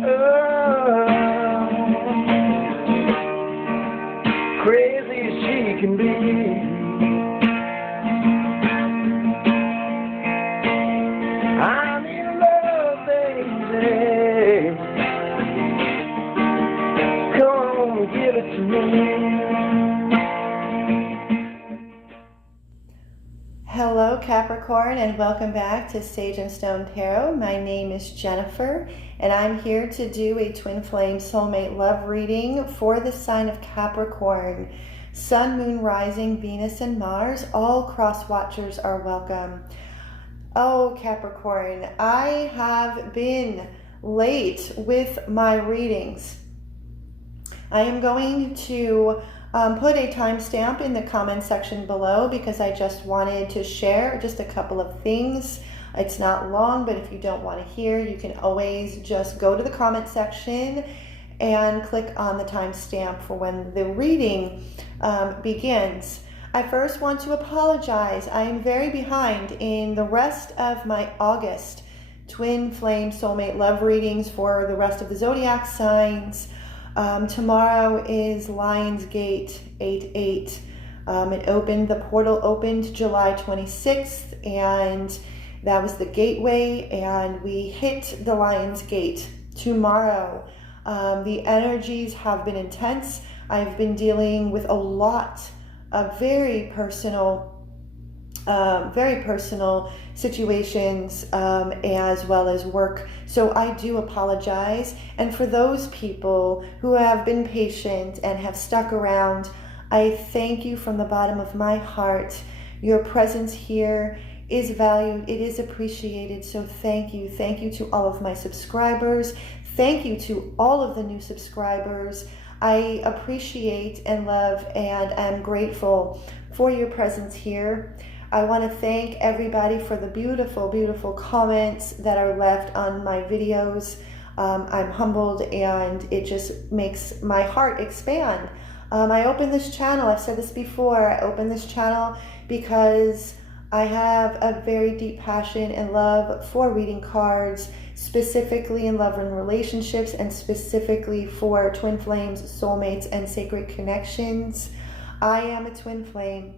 Oh, crazy as she can be. I'm in love, baby. Come on, give it to me. Hello Capricorn, and welcome back to Sage and Stone Tarot. My name is Jennifer and I'm here to do a twin flame soulmate love reading for the sign of Capricorn. Sun, Moon, Rising, Venus, and Mars, all cross watchers are welcome. Oh Capricorn, I have been late with my readings. I am going to put a timestamp in the comment section below because I just wanted to share just a couple of things. It's not long, but if you don't want to hear, you can always just go to the comment section and click on the timestamp for when the reading begins. I first want to apologize. I am very behind in the rest of my August twin flame soulmate love readings for the rest of the zodiac signs. Tomorrow is Lionsgate 8/8. The portal opened July 26th, and that was the gateway, and we hit the Lionsgate tomorrow. The energies have been intense. I've been dealing with a lot of very personal situations as well as work. So I do apologize. And for those people who have been patient and have stuck around, I thank you from the bottom of my heart. Your presence here is valued. It is appreciated. So thank you. Thank you to all of my subscribers. Thank you to all of the new subscribers. I appreciate and love and I'm grateful for your presence here. I want to thank everybody for the beautiful, beautiful comments that are left on my videos. I'm humbled and it just makes my heart expand. I opened this channel, I've said this before, I opened this channel because I have a very deep passion and love for reading cards, specifically in love and relationships, and specifically for twin flames, soulmates, and sacred connections. I am a twin flame.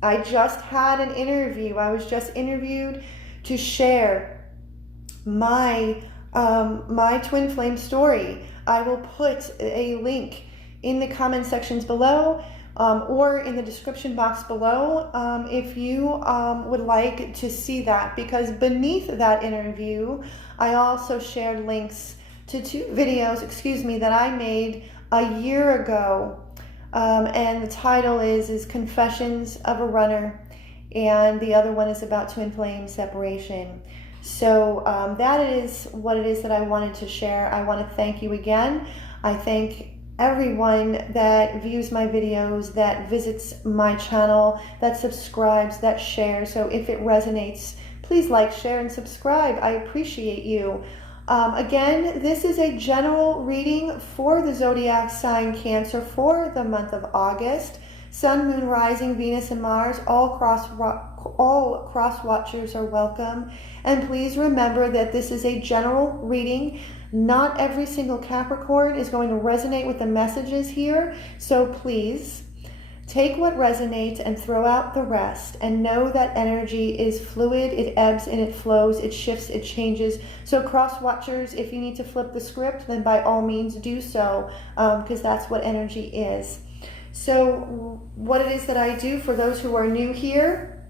I just had an interview. I was just interviewed to share my my twin flame story. I will put a link in the comment sections below or in the description box below if you would like to see that, because beneath that interview I also shared links to two videos, that I made a year ago. And the title is Confessions of a Runner, and the other one is about twin flame separation. So that is what it is that I wanted to share. I want to thank you again. I thank everyone that views my videos, that visits my channel, that subscribes, that shares. So if it resonates, please like, share, and subscribe. I appreciate you. Again, this is a general reading for the zodiac sign Cancer for the month of August. Sun, Moon, Rising, Venus, and Mars, all cross watchers are welcome. And please remember that this is a general reading. Not every single Capricorn is going to resonate with the messages here. So please take what resonates and throw out the rest, and know that energy is fluid. It ebbs and it flows, it shifts, it changes. So cross watchers, if you need to flip the script, then by all means do so, because that's what energy is. So what it is that I do for those who are new here,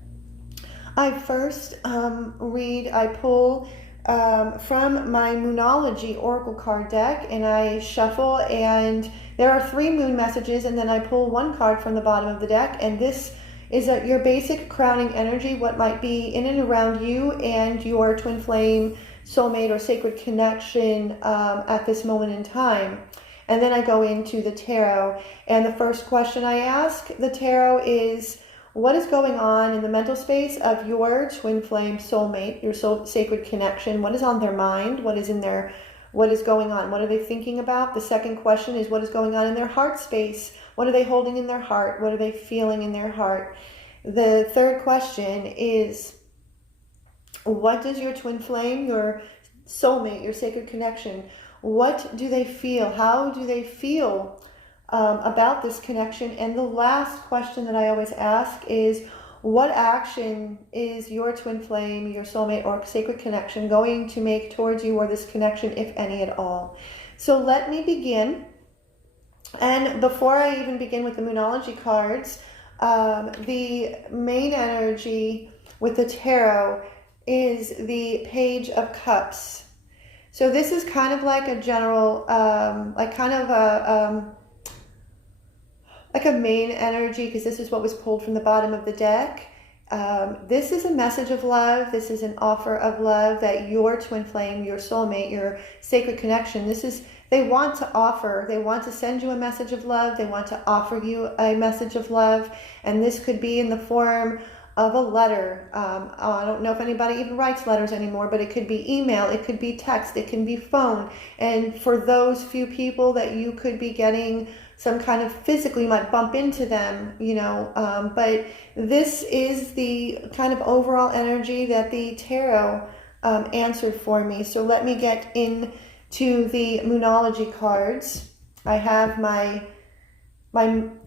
I first I pull from my Moonology Oracle card deck, and I shuffle, and there are 3 moon messages, and then I pull 1 card from the bottom of the deck, and this is your basic crowning energy, what might be in and around you and your twin flame, soulmate, or sacred connection at this moment in time. And then I go into the tarot, and the first question I ask the tarot is, what is going on in the mental space of your twin flame soulmate, your sacred connection? What is on their mind? What is going on? What are they thinking about? The second question is, what is going on in their heart space? What are they holding in their heart? What are they feeling in their heart? The third question is, what does your twin flame, your soulmate, your sacred connection. What do they feel? How do they feel about this connection? And the last question that I always ask is, what action is your twin flame, your soulmate, or sacred connection going to make towards you or this connection, if any at all? So let me begin. And before I even begin with the Moonology cards, the main energy with the tarot is the Page of Cups. So this is kind of like a general, like a main energy, because this is what was pulled from the bottom of the deck. This is a message of love. This is an offer of love that your twin flame, your soulmate, your sacred connection, they want to offer. They want to send you a message of love. They want to offer you a message of love. And this could be in the form of a letter. I don't know if anybody even writes letters anymore, but it could be email, it could be text, it can be phone. And for those few people that you could be getting some kind of physical, you might bump into them, but this is the kind of overall energy that the tarot answered for me. So let me get into the Moonology cards. I have my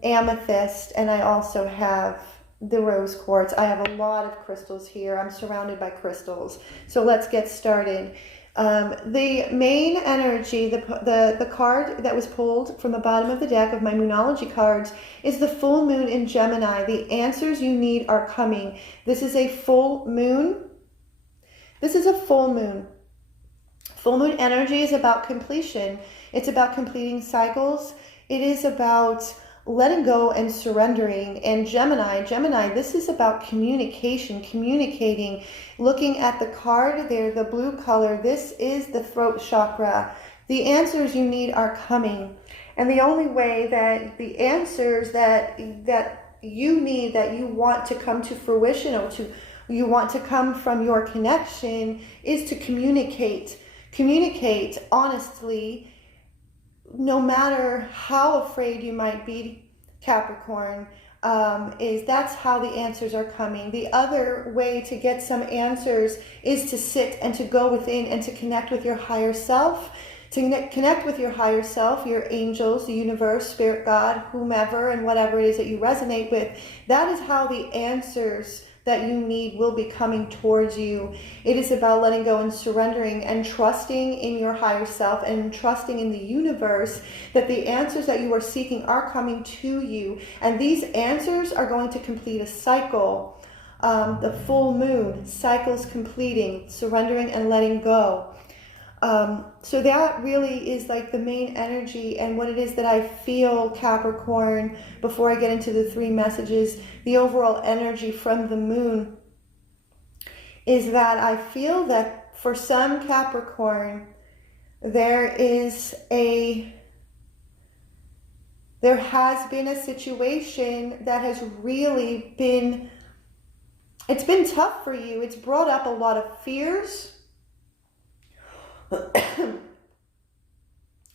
amethyst, and I also have the rose quartz. I have a lot of crystals here. I'm surrounded by crystals. So let's get started. The main energy, the card that was pulled from the bottom of the deck of my Moonology cards is the full moon in Gemini. The answers you need are coming. This is a full moon. This is a full moon. Full moon energy is about completion. It's about completing cycles. It is about letting go and surrendering. And Gemini, this is about communication, communicating. Looking at the card there, the blue color, this is the throat chakra. The answers you need are coming. And the only way that the answers that you need, that you want to come to fruition, or you want to come from your connection, is to communicate. Communicate honestly. No matter how afraid you might be, Capricorn, that's how the answers are coming. The other way to get some answers is to sit and to go within and to connect with your higher self, connect with your higher self, your angels, the universe, spirit, God, whomever, and whatever it is that you resonate with. That is how the answers that you need will be coming towards you. It is about letting go and surrendering and trusting in your higher self and trusting in the universe that the answers that you are seeking are coming to you. And these answers are going to complete a cycle. The full moon, cycles completing, surrendering and letting go. So that really is like the main energy, and what it is that I feel, Capricorn, before I get into the three messages. The overall energy from the moon is that I feel that for some Capricorn, there has been a situation that has really been, it's been tough for you. It's brought up a lot of fears.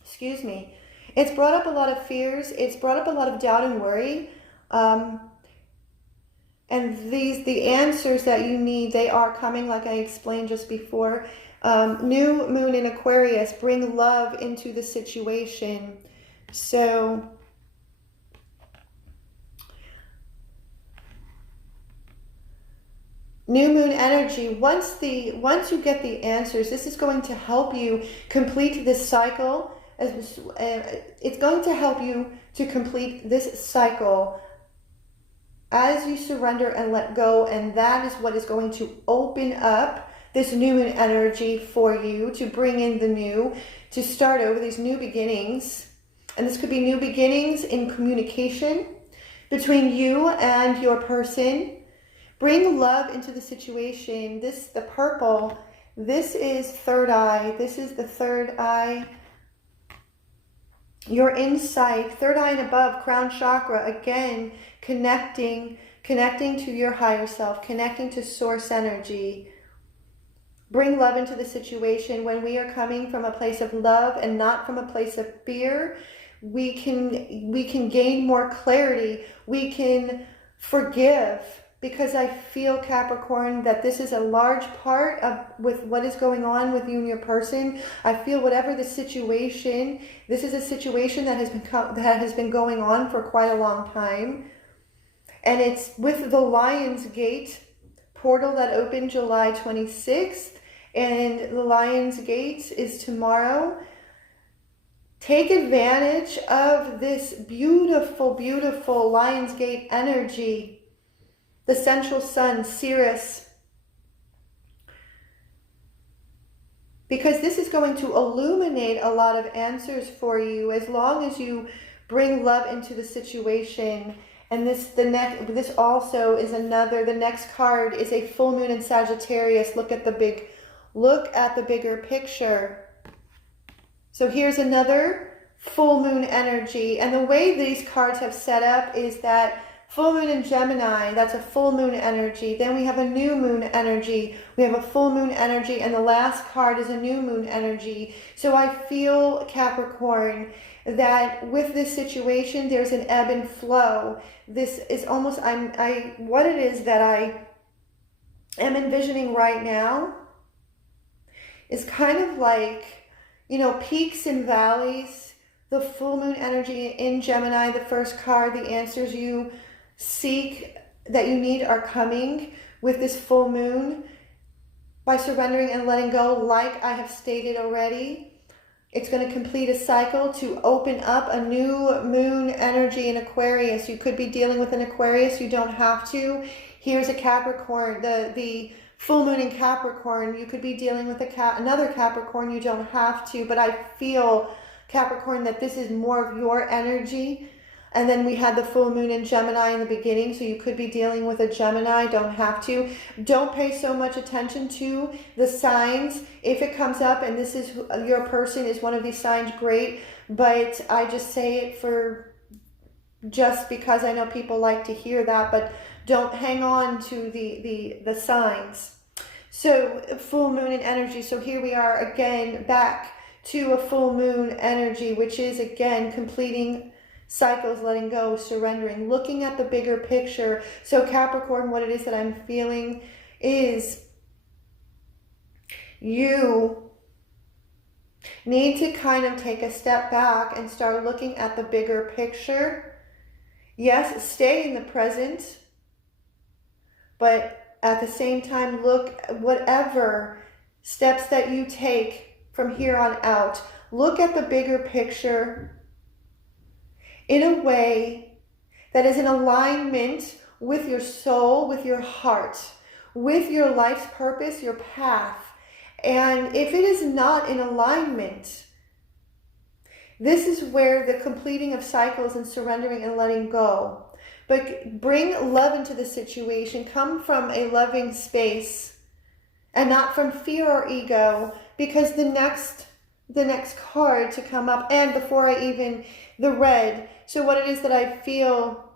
Excuse me. It's brought up a lot of fears. It's brought up a lot of doubt and worry. And the answers that you need, they are coming, like I explained just before. New moon in Aquarius, bring love into the situation. So new moon energy, once you get the answers, this is going to help you complete this cycle. It's going to help you to complete this cycle as you surrender and let go, and that is what is going to open up this new moon energy for you, to bring in the new, to start over these new beginnings. And this could be new beginnings in communication between you and your person. Bring love into the situation. The purple, this is third eye. This is the third eye. Your insight, third eye and above, crown chakra, again, connecting to your higher self, connecting to source energy. Bring love into the situation. When we are coming from a place of love and not from a place of fear, we can gain more clarity. We can forgive, because I feel, Capricorn, that this is a large part of with what is going on with you and your person. I feel whatever the situation, this is a situation that has been going on for quite a long time. And it's with the Lion's Gate portal that opened July 26th. And the Lion's Gate is tomorrow. Take advantage of this beautiful, beautiful Lion's Gate energy. The central sun, Sirius. Because this is going to illuminate a lot of answers for you as long as you bring love into the situation. And this also is the next card is a full moon in Sagittarius. Look at the bigger picture. So here's another full moon energy. And the way these cards have set up is that full moon in Gemini, that's a full moon energy. Then we have a new moon energy. We have a full moon energy. And the last card is a new moon energy. So I feel, Capricorn, that with this situation, there's an ebb and flow. This is almost, what it is that I am envisioning right now is kind of like, peaks and valleys. The full moon energy in Gemini, the first card, the answers you seek that you need are coming with this full moon by surrendering and letting go. Like I have stated already, it's going to complete a cycle to open up a new moon energy in Aquarius. You could be dealing with an Aquarius. You don't have to. Here's a Capricorn, the full moon in Capricorn. You could be dealing with another Capricorn. You don't have to, but I feel, Capricorn, that this is more of your energy. And then we had the full moon in Gemini in the beginning, so you could be dealing with a Gemini. Don't have to. Don't pay so much attention to the signs. If it comes up and this is your person is one of these signs, great. But I just say it just because I know people like to hear that, but don't hang on to the signs. So full moon in energy. So here we are again back to a full moon energy, which is again completing cycles, letting go, surrendering, looking at the bigger picture. So Capricorn, what it is that I'm feeling is you need to kind of take a step back and start looking at the bigger picture. Yes, stay in the present, but at the same time, look at whatever steps that you take from here on out. Look at the bigger picture in a way that is in alignment with your soul, with your heart, with your life's purpose, your path. And if it is not in alignment, this is where the completing of cycles and surrendering and letting go. But bring love into the situation. Come from a loving space and not from fear or ego, because the next card to come up, and before I even, the red. So what it is that I feel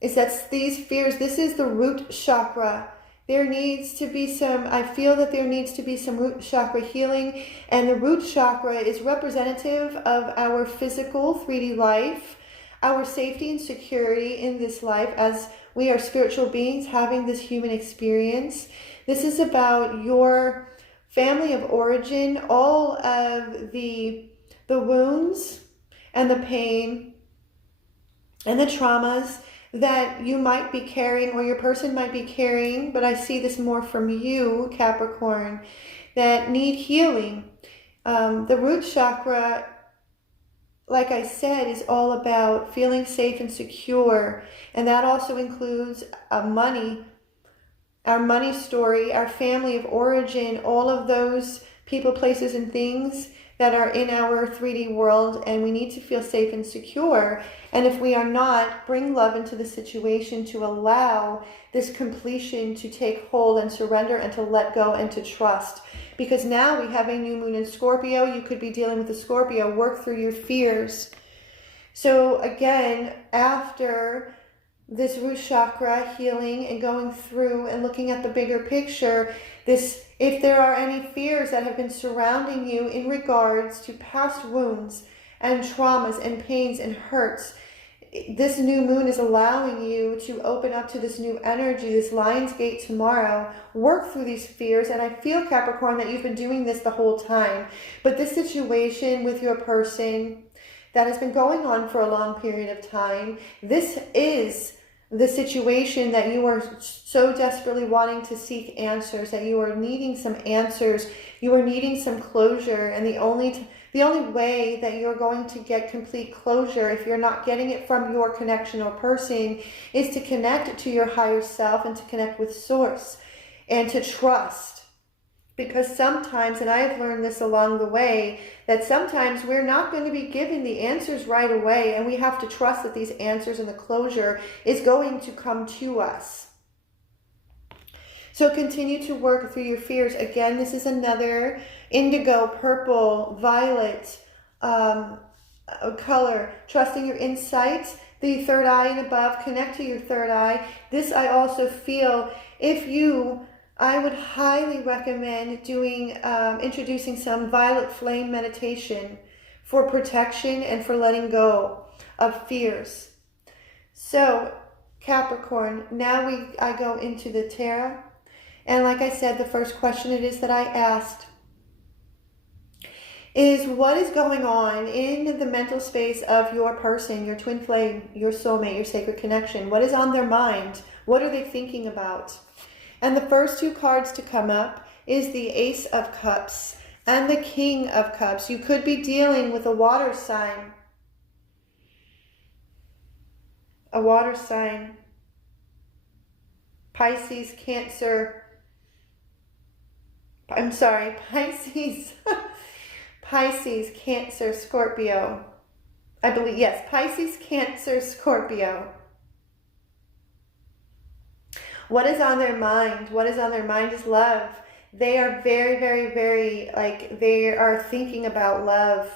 is that these fears, this is the root chakra. There needs to be I feel that there needs to be some root chakra healing. And the root chakra is representative of our physical 3D life, our safety and security in this life as we are spiritual beings having this human experience. This is about your family of origin, all of the wounds and the pain and the traumas that you might be carrying or your person might be carrying, but I see this more from you, Capricorn, that need healing. The root chakra, like I said, is all about feeling safe and secure, and that also includes money, our money story, our family of origin, all of those people, places, and things that are in our 3D world, and we need to feel safe and secure. And if we are not, bring love into the situation to allow this completion to take hold and surrender and to let go and to trust. Because now we have a new moon in Scorpio. You could be dealing with a Scorpio. Work through your fears. So again, after this root chakra healing and going through and looking at the bigger picture, if there are any fears that have been surrounding you in regards to past wounds and traumas and pains and hurts, this new moon is allowing you to open up to this new energy, this Lion's Gate tomorrow, work through these fears. And I feel, Capricorn, that you've been doing this the whole time. But this situation with your person that has been going on for a long period of time, this is the situation that you are so desperately wanting to seek answers, that you are needing some answers, you are needing some closure. And the only way that you're going to get complete closure, if you're not getting it from your connection or person, is to connect to your higher self and to connect with Source and to trust. Because sometimes, and I have learned this along the way, that sometimes we're not going to be given the answers right away, and we have to trust that these answers and the closure is going to come to us. So continue to work through your fears. Again, this is another indigo, purple, violet color. Trusting your insights, the third eye and above. Connect to your third eye. This I also feel, I would highly recommend doing, introducing some violet flame meditation for protection and for letting go of fears. So Capricorn, now I go into the tarot. And like I said, the first question it is that I asked is, what is going on in the mental space of your person, your twin flame, your soulmate, your sacred connection? What is on their mind? What are they thinking about? And the first two cards to come up is the Ace of Cups and the King of Cups. You could be dealing with a water sign. A water sign. Pisces, Cancer. I'm sorry, Pisces. Pisces, Cancer, Scorpio. I believe, yes, Pisces, Cancer, Scorpio. What is on their mind? What is on their mind is love. They are very, very, very, they are thinking about love.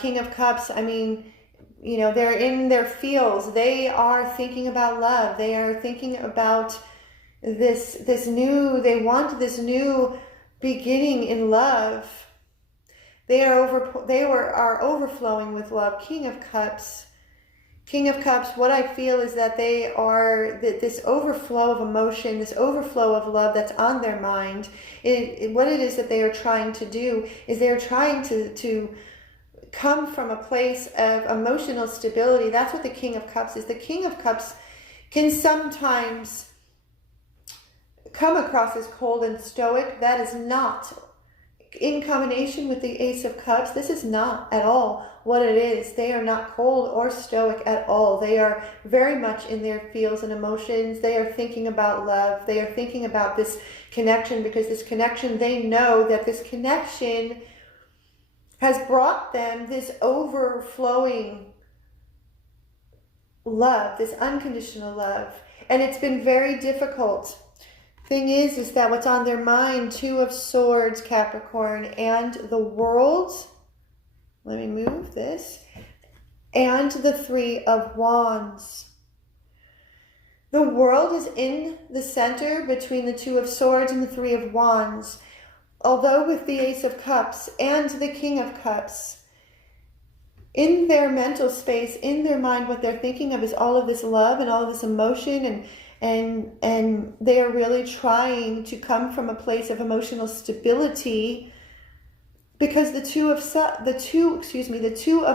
King of Cups, I mean, they're in their feels. They are thinking about love. They are thinking about they want this new beginning in love. They are overflowing with love. King of Cups. King of Cups, what I feel is that they are, this overflow of emotion, this overflow of love that's on their mind. What it is that they are trying to do is they're trying to come from a place of emotional stability. That's what the King of Cups is. The King of Cups can sometimes come across as cold and stoic. That is not, in combination with the Ace of Cups, this is not at all what it is. They are not cold or stoic at all. They are very much in their feels and emotions. They are thinking about love. They are thinking about this connection, because this connection, they know that this connection has brought them this overflowing love, this unconditional love. And it's been very difficult. Thing is that what's on their mind, Two of Swords, Capricorn, and the World. Let me move this. And the Three of Wands. The World is in the center between the Two of Swords and the Three of Wands. Although with the Ace of Cups and the King of Cups, in their mental space, in their mind, what they're thinking of is all of this love and all of this emotion, and they are really trying to come from a place of emotional stability, because the Two of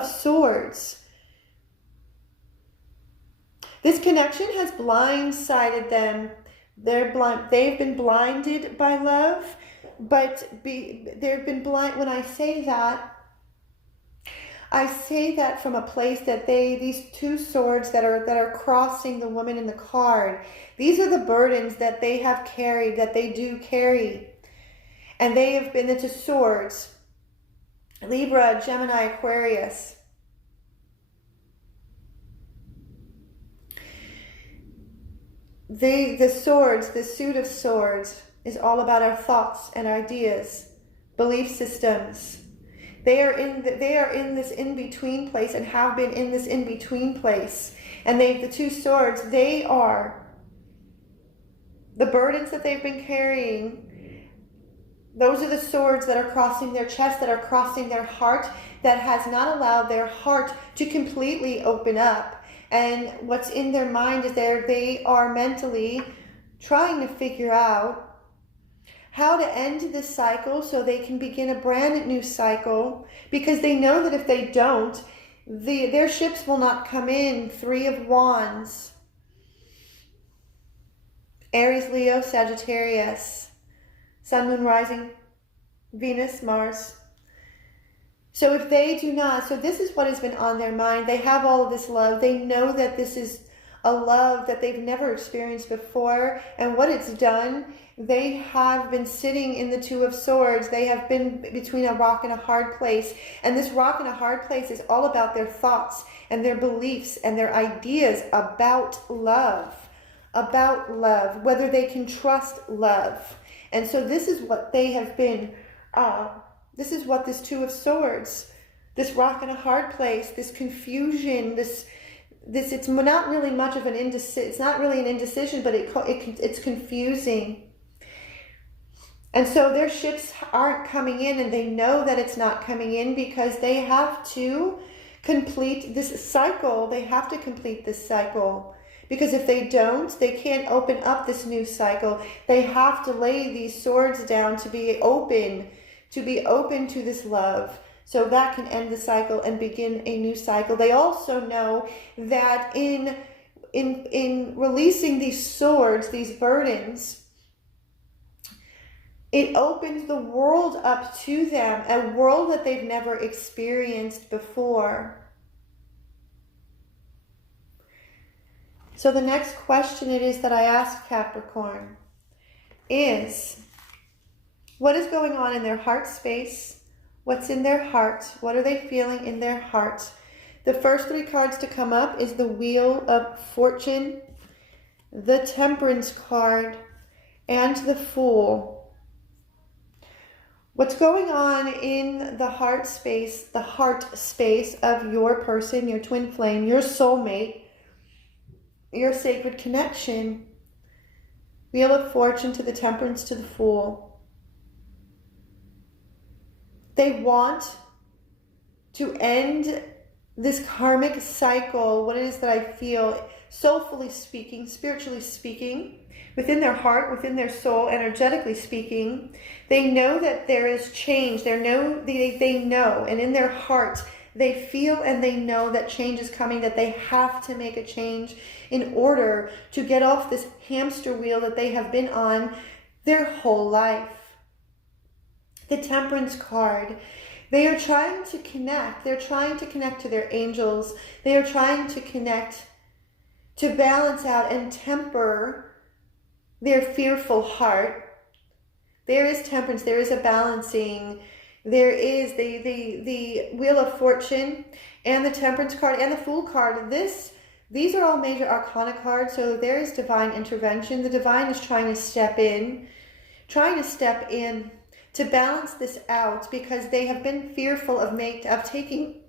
Swords, this connection has blindsided them. They've been blinded by love, but they've been blind. When I say that from a place that these two swords that are crossing the woman in the card, these are the burdens that they have carried, that they do carry. And they have been into swords. Libra, Gemini, Aquarius. The swords, the suit of swords, is all about our thoughts and ideas, belief systems. They are in this in-between place, and have been in this in-between place. And the two swords, they are the burdens that they've been carrying. Those are the swords that are crossing their chest, that are crossing their heart, that has not allowed their heart to completely open up. And what's in their mind is they are mentally trying to figure out how to end this cycle so they can begin a brand new cycle, because they know that if they don't, their ships will not come in. 3 of Wands. Aries, Leo, Sagittarius. Sun, Moon, Rising, Venus, Mars. So if they do not, so this is what has been on their mind. They have all of this love. They know that this is a love that they've never experienced before. And what it's done, they have been sitting in the 2 of Swords. They have been between a rock and a hard place. And this rock and a hard place is all about their thoughts and their beliefs and their ideas about love, whether they can trust love. And so this is what they have been, this is what this 2 of Swords, this rock and a hard place, this confusion, it's not really much of an indecision, it's not really an indecision, but it's confusing. And so their ships aren't coming in, and they know that it's not coming in because they have to complete this cycle. They have to complete this cycle. Because if they don't, they can't open up this new cycle. They have to lay these swords down to be open to this love, so that can end the cycle and begin a new cycle. They also know that in releasing these swords, these burdens, it opens the world up to them, a world that they've never experienced before. So the next question it is that I ask Capricorn is, what is going on in their heart space? What's in their heart? What are they feeling in their heart? The first 3 cards to come up is the Wheel of Fortune, the Temperance card, and the Fool. What's going on in the heart space of your person, your twin flame, your soulmate, your sacred connection? Wheel of Fortune to the Temperance to the Fool. They want to end this karmic cycle, what it is that I feel, soulfully speaking, spiritually speaking, within their heart, within their soul, energetically speaking. They know that there is change. They know, and in their heart, they feel and they know that change is coming, that they have to make a change in order to get off this hamster wheel that they have been on their whole life. The Temperance card. They are trying to connect. They're trying to connect to their angels. They are trying to connect, to balance out and temper their fearful heart. There is temperance. There is a balancing. There is the Wheel of Fortune and the Temperance card and the Fool card. These are all major arcana cards, so there is divine intervention. The divine is trying to step in to balance this out, because they have been fearful of taking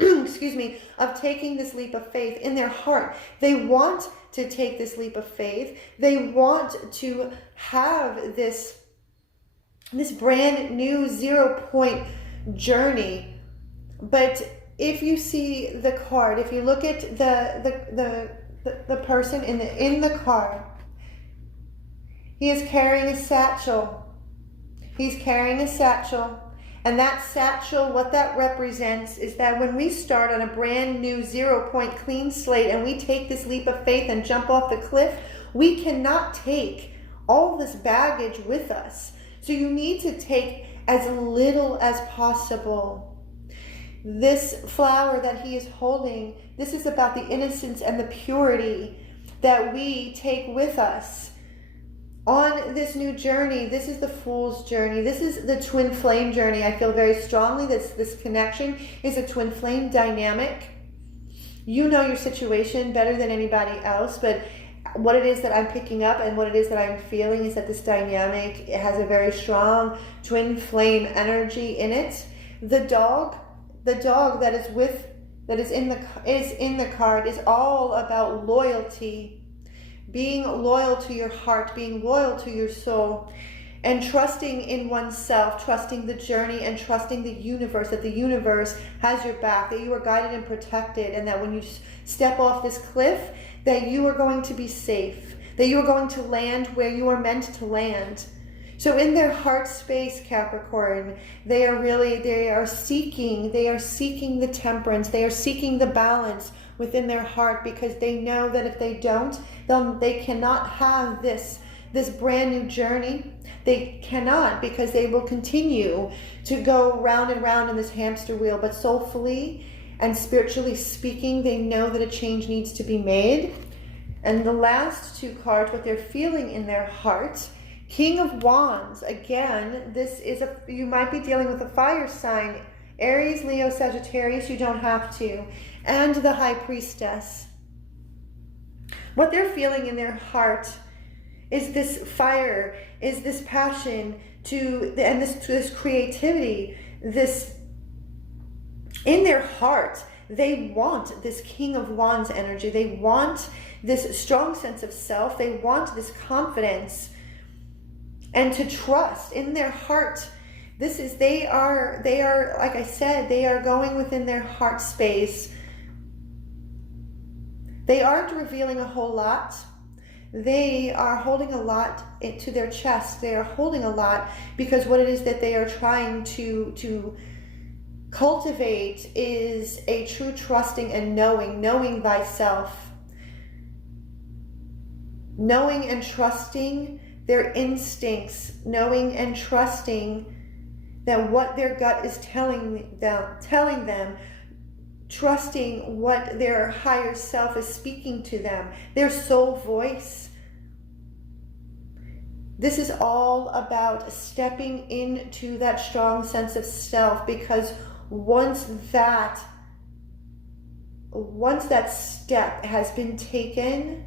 of taking this leap of faith in their heart. They want to take this leap of faith. They want to have this brand new 0 point journey. But if you see the card, if you look at the person in the card, he is carrying a satchel. He's carrying a satchel, and that satchel, what that represents is that when we start on a brand new 0 point clean slate and we take this leap of faith and jump off the cliff, we cannot take all this baggage with us. So you need to take as little as possible. This flower that he is holding, this is about the innocence and the purity that we take with us on this new journey. This is the Fool's journey. This is the twin flame journey. I feel very strongly that this connection is a twin flame dynamic. You know your situation better than anybody else, but what it is that I'm picking up and what it is that I'm feeling is that this dynamic, it has a very strong twin flame energy in it. The dog that is in the card is all about loyalty. Being loyal to your heart, being loyal to your soul. and trusting in oneself, trusting the journey, and trusting the universe, that the universe has your back, that you are guided and protected, and that when you step off this cliff, that you are going to be safe, that you are going to land where you are meant to land. So in their heart space, Capricorn, they are seeking the temperance, they are seeking the balance within their heart, because they know that if they don't, they cannot have this brand new journey. They cannot, because they will continue to go round and round in this hamster wheel. But soulfully and spiritually speaking, they know that a change needs to be made. And the last two cards, what they're feeling in their heart, King of Wands. Again, you might be dealing with a fire sign, Aries, Leo, Sagittarius. You don't have to. And the High Priestess. What they're feeling in their heart is this fire, is this passion and this creativity, this in their heart. They want this King of Wands energy. They want this strong sense of self. They want this confidence and to trust in their heart. They are, like I said, they are going within their heart space. They aren't revealing a whole lot. They are holding a lot to their chest. They are holding a lot because what it is that they are trying to cultivate is a true trusting and knowing thyself. Knowing and trusting their instincts, knowing and trusting that what their gut is telling them, trusting what their higher self is speaking to them, their soul voice. This is all about stepping into that strong sense of self, because once that step has been taken,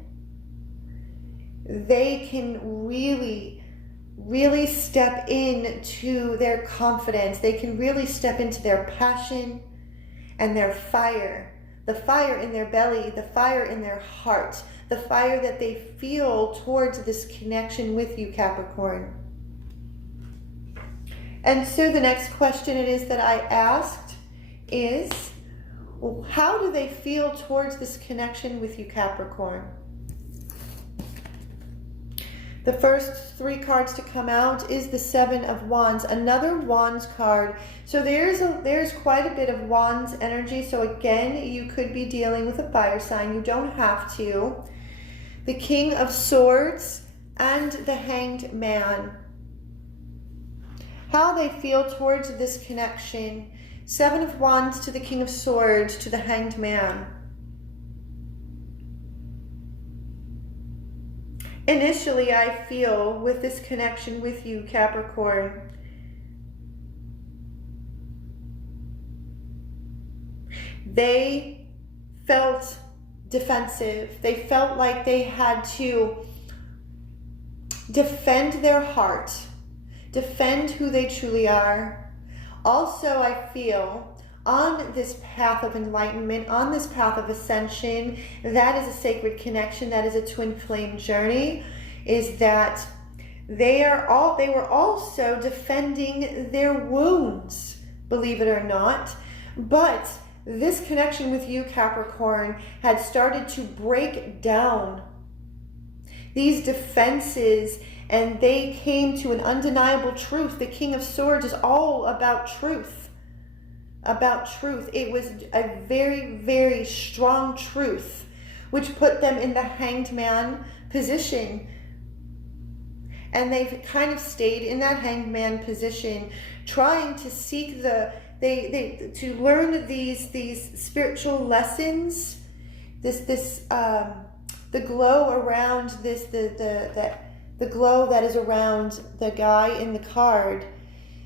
they can really step into their confidence. They can really step into their passion and their fire, the fire in their belly, the fire in their heart, the fire that they feel towards this connection with you, Capricorn. And so the next question it is that I asked is, how do they feel towards this connection with you, Capricorn? The first three cards to come out is the Seven of Wands, another Wands card. So there's quite a bit of Wands energy. So again, you could be dealing with a fire sign. You don't have to. The King of Swords and the Hanged Man. How they feel towards this connection. Seven of Wands to the King of Swords to the Hanged Man. Initially, I feel with this connection with you, Capricorn, they felt defensive. They felt like they had to defend their heart, defend who they truly are. Also, I feel on this path of enlightenment, on this path of ascension, that is a sacred connection, that is a twin flame journey, is that they were also defending their wounds, believe it or not. But this connection with you, Capricorn, had started to break down these defenses, and they came to an undeniable truth. The King of Swords is all about truth. It was a very, very strong truth, which put them in the Hanged Man position. And they've kind of stayed in that Hanged Man position, trying to seek to learn these spiritual lessons, the glow around the glow that is around the guy in the card.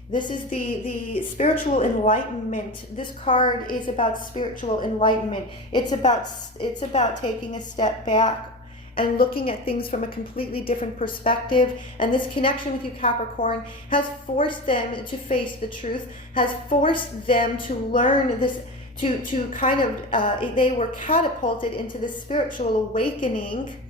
This is the spiritual enlightenment. This card is about spiritual enlightenment. It's about taking a step back and looking at things from a completely different perspective. And this connection with you, Capricorn, has forced them to face the truth, has forced them to learn this, to kind of, they were catapulted into this spiritual awakening.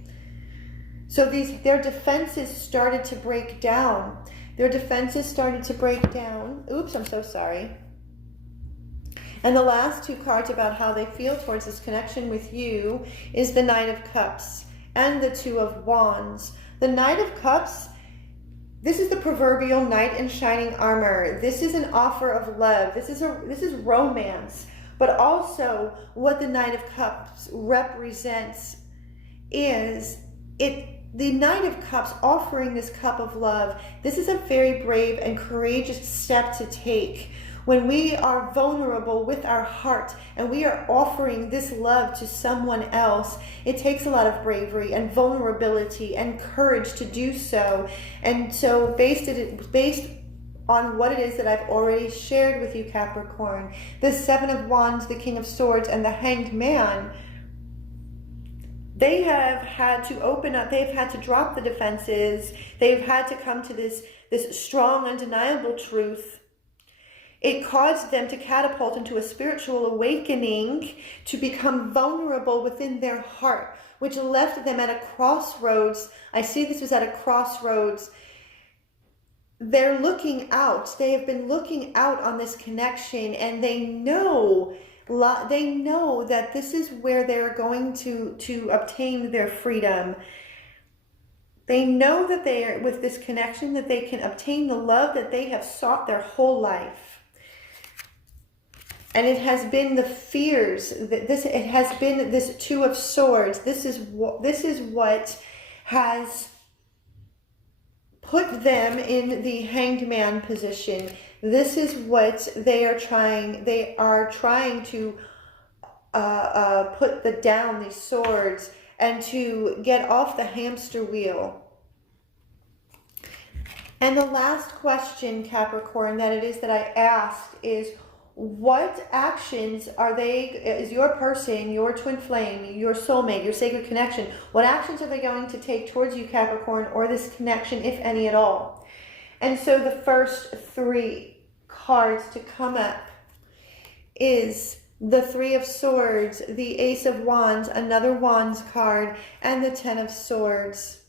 So their defenses started to break down. Their defenses started to break down. Oops, I'm so sorry. And the last two cards about how they feel towards this connection with you is the Knight of Cups and the Two of Wands. The Knight of Cups, this is the proverbial knight in shining armor. This is an offer of love. This is romance. But also what the Knight of Cups represents is the Knight of Cups offering this cup of love. This is a very brave and courageous step to take. When we are vulnerable with our heart and we are offering this love to someone else, it takes a lot of bravery and vulnerability and courage to do so. And so based on what it is that I've already shared with you, Capricorn, the Seven of Wands, the King of Swords, and the Hanged Man, they have had to open up, they've had to drop the defenses, they've had to come to this strong, undeniable truth. It caused them to catapult into a spiritual awakening, to become vulnerable within their heart, which left them at a crossroads. I see this was at a crossroads. They're looking out. They have been looking out on this connection, and they know that this is where they're going to obtain their freedom. They know that they are, with this connection, that they can obtain the love that they have sought their whole life. And it has been the fears that it has been this Two of Swords. This is what has put them in the Hanged Man position. This is what they are trying. They are trying to put down these swords and to get off the hamster wheel. And the last question, Capricorn, that it is that I asked is, what actions is your person, your twin flame, your soulmate, your sacred connection, what actions are they going to take towards you, Capricorn, or this connection, if any at all? And so the first three cards to come up is the Three of Swords, the Ace of Wands, another Wands card, and the Ten of Swords.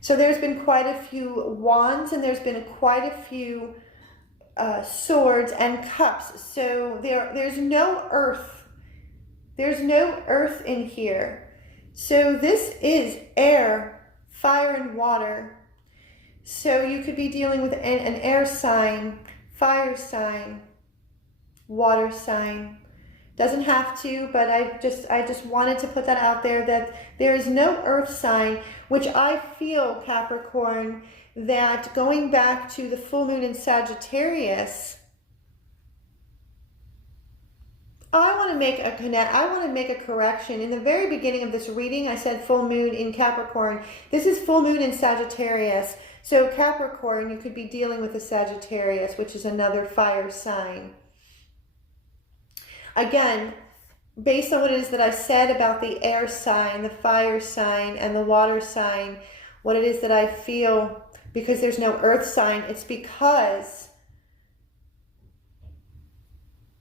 So there's been quite a few wands, and there's been quite a few swords and cups. So there's no earth. There's no earth in here. So this is air, fire, and water. So you could be dealing with an air sign, fire sign, water sign. Doesn't have to, but I just wanted to put that out there, that there is no earth sign, which I feel, Capricorn, that going back to the full moon in Sagittarius, I want to make a correction. In the very beginning of this reading, I said full moon in Capricorn. This is full moon in Sagittarius. So Capricorn, you could be dealing with a Sagittarius, which is another fire sign. Again, based on what it is that I said about the air sign, the fire sign, and the water sign, what it is that I feel, because there's no earth sign, it's because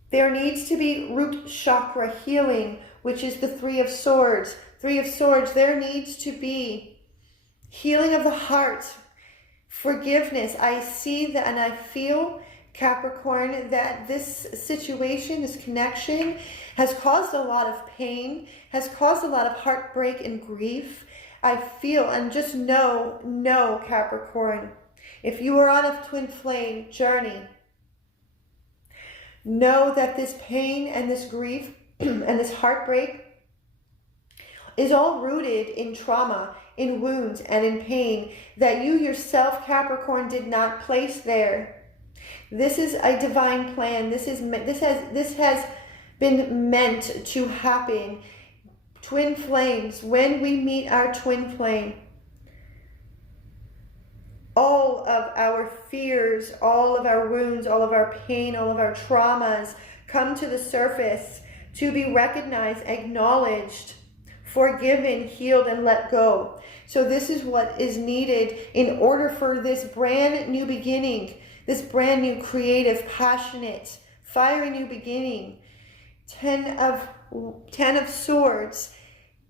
there needs to be root chakra healing, which is the Three of Swords. Three of Swords, there needs to be healing of the heart, forgiveness. I see that and I feel, Capricorn, that this situation, this connection, has caused a lot of pain, has caused a lot of heartbreak and grief. I feel, and just know, Capricorn, if you are on a twin flame journey, know that this pain and this grief and this heartbreak is all rooted in trauma, in wounds, and in pain that you yourself, Capricorn, did not place there. This is a divine plan. This has been meant to happen. Twin flames, when we meet our twin flame, all of our fears, all of our wounds, all of our pain, all of our traumas come to the surface to be recognized, acknowledged, forgiven, healed, and let go. So this is what is needed in order for this brand new beginning, this brand new creative, passionate, fiery new beginning. Ten of Swords,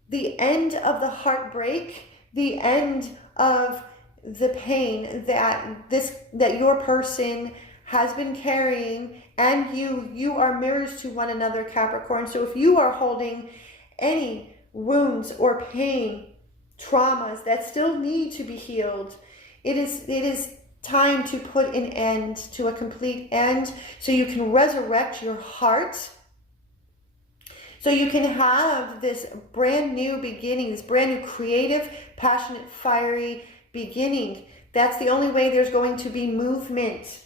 the end of the heartbreak, the end of the pain that your person has been carrying, and you are mirrors to one another, Capricorn. So if you are holding any wounds or pain, traumas that still need to be healed, it is time to put an end, to a complete end, so you can resurrect your heart, so you can have this brand new beginning, this brand new creative, passionate, fiery beginning. That's the only way there's going to be movement.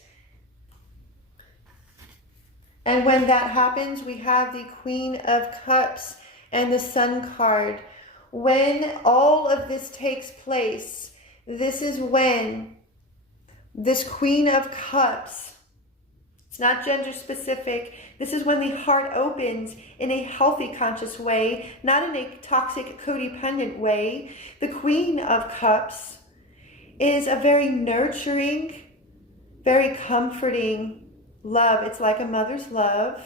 And when that happens, we have the Queen of Cups and the Sun card. When all of this takes place, this is when this Queen of Cups, it's not gender specific, this is when the heart opens in a healthy, conscious way, not in a toxic, codependent way. The Queen of Cups is a very nurturing, very comforting love. It's like a mother's love.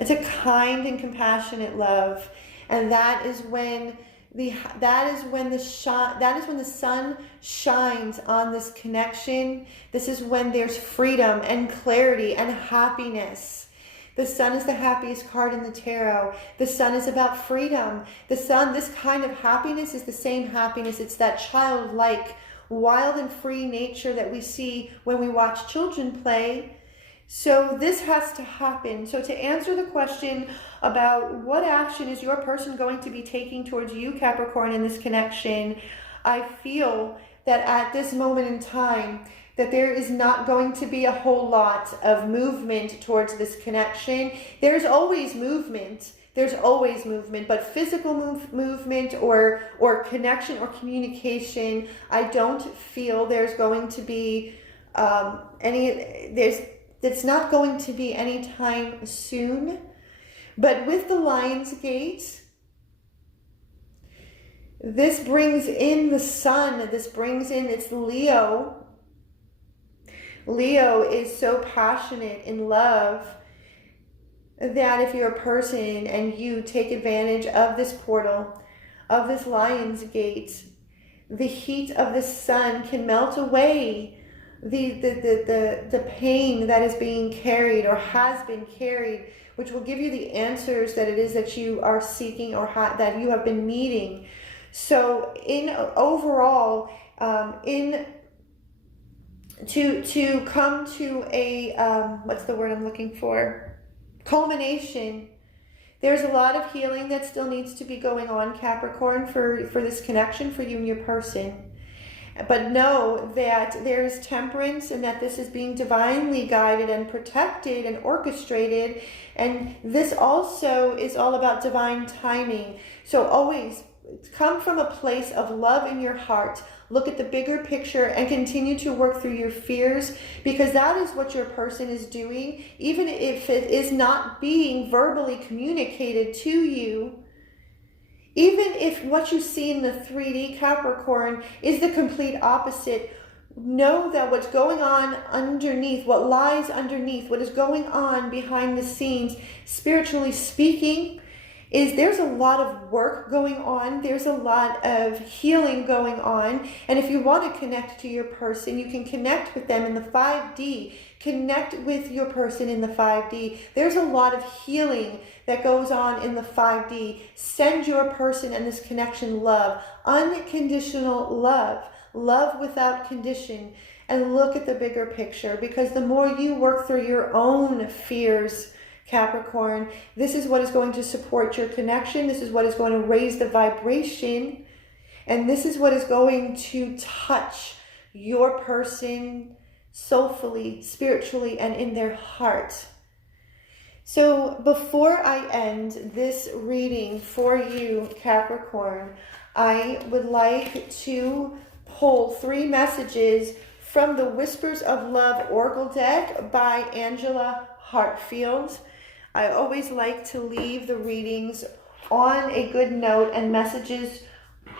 It's a kind and compassionate love, and that is when the sun shines on this connection. This is when there's freedom and clarity and happiness. The sun is the happiest card in the tarot. The sun is about freedom. The sun, this kind of happiness is the same happiness. It's that childlike, wild and free nature that we see when we watch children play. So this has to happen. So to answer the question about what action is your person going to be taking towards you, Capricorn, in this connection, I feel that at this moment in time, that there is not going to be a whole lot of movement towards this connection. There's always movement. There's always movement, but physical movement or connection or communication, I don't feel there's going to be it's not going to be anytime soon. But with the Lion's Gate, this brings in the sun. This brings in, it's Leo. Leo is so passionate in love that if you're a person and you take advantage of this portal, of this Lion's Gate, the heat of the sun can melt away the pain that is being carried or has been carried, which will give you the answers that it is that you are seeking or that you have been needing. So in overall, to come to a what's the word I'm looking for? Culmination. There's a lot of healing that still needs to be going on, Capricorn, for this connection for you and your person. But know that there is temperance and that this is being divinely guided and protected and orchestrated. And this also is all about divine timing. So always come from a place of love in your heart. Look at the bigger picture and continue to work through your fears, because that is what your person is doing. Even if it is not being verbally communicated to you, even if what you see in the 3D, Capricorn, is the complete opposite, know that what's going on underneath, what lies underneath, what is going on behind the scenes, spiritually speaking, is there's a lot of work going on. There's a lot of healing going on. And if you want to connect to your person, you can connect with them in the 5D. Connect with your person in the 5D. There's a lot of healing that goes on in the 5D. Send your person and this connection love. Unconditional love. Love without condition. And look at the bigger picture, because the more you work through your own fears, Capricorn, this is what is going to support your connection. This is what is going to raise the vibration. And this is what is going to touch your person soulfully, spiritually, and in their heart. So before I end this reading for you, Capricorn, I would like to pull 3 messages from the Whispers of Love Oracle deck by Angela Hartfield. I always like to leave the readings on a good note and messages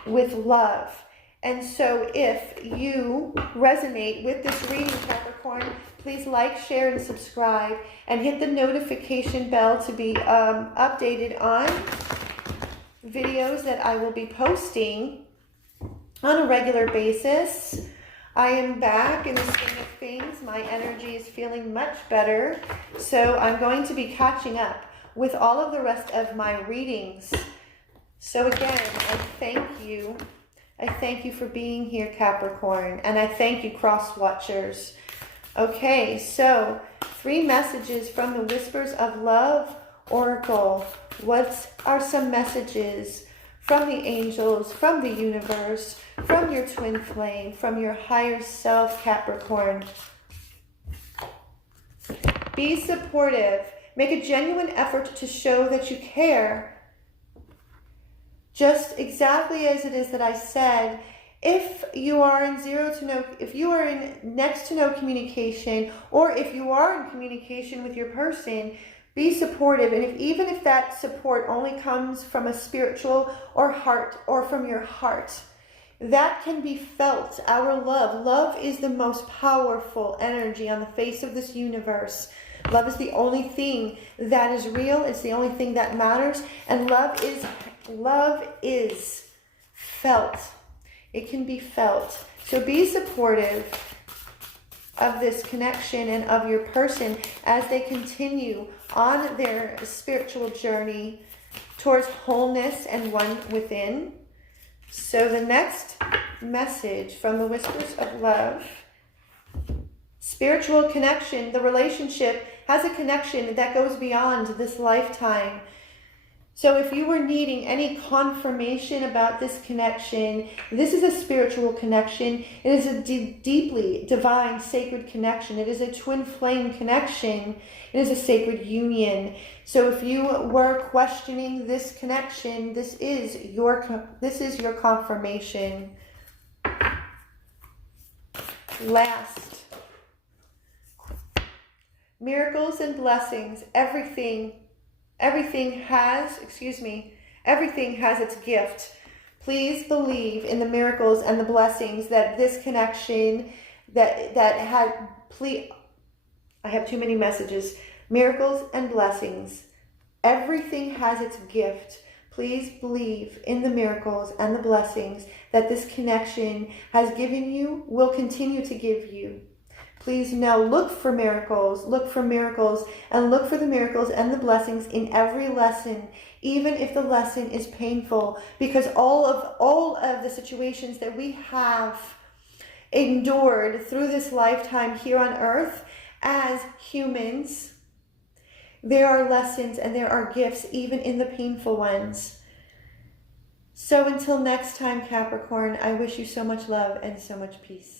with love. And so if you resonate with this reading, Capricorn, please like, share, and subscribe, and hit the notification bell to be updated on videos that I will be posting on a regular basis. I am back in the swing of things. My energy is feeling much better. So I'm going to be catching up with all of the rest of my readings. So again, I thank you. I thank you for being here, Capricorn. And I thank you, Cross Watchers. Okay, so 3 messages from the Whispers of Love Oracle. What are some messages from the angels, from the universe, from your twin flame, from your higher self, Capricorn? Be supportive. Make a genuine effort to show that you care. Just exactly as it is that I said, if you are in if you are in next to no communication, or if you are in communication with your person, be supportive. And even if that support only comes from a spiritual or heart, or from your heart, that can be felt. Our love is the most powerful energy on the face of this universe. Love is the only thing that is real. It's the only thing that matters. And love is felt. It can be felt. So be supportive of this connection and of your person as they continue on their spiritual journey towards wholeness and one within. So the next message from the Whispers of Love: spiritual connection. The relationship has a connection that goes beyond this lifetime. So if you were needing any confirmation about this connection, this is a spiritual connection. It is a deeply divine, sacred connection. It is a twin flame connection. It is a sacred union. So if you were questioning this connection, this is your confirmation. Last, miracles and blessings. Everything has its gift. Please believe in the miracles and the blessings that this connection I have too many messages. Miracles and blessings. Everything has its gift. Please believe in the miracles and the blessings that this connection has given you, will continue to give you. Please now look for miracles, and look for the miracles and the blessings in every lesson, even if the lesson is painful, because all of the situations that we have endured through this lifetime here on earth as humans, there are lessons and there are gifts even in the painful ones. So until next time, Capricorn, I wish you so much love and so much peace.